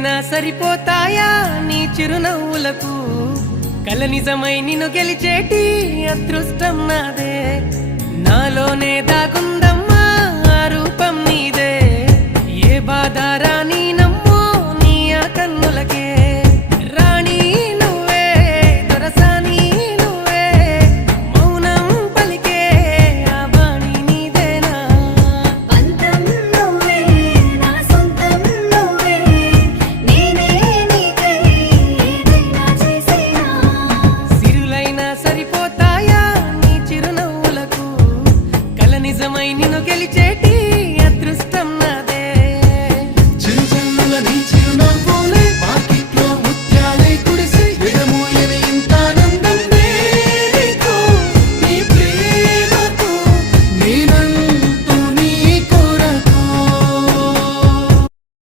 ఏమైనా సరిపోతాయా నీ చిరునవ్వులకు కల నిజమై నిన్ను గెలిచేటి అదృష్టం నాదే నాలోనే దాగుందమ్మా ఆ రూపం నీదే ఏ బాధ రాని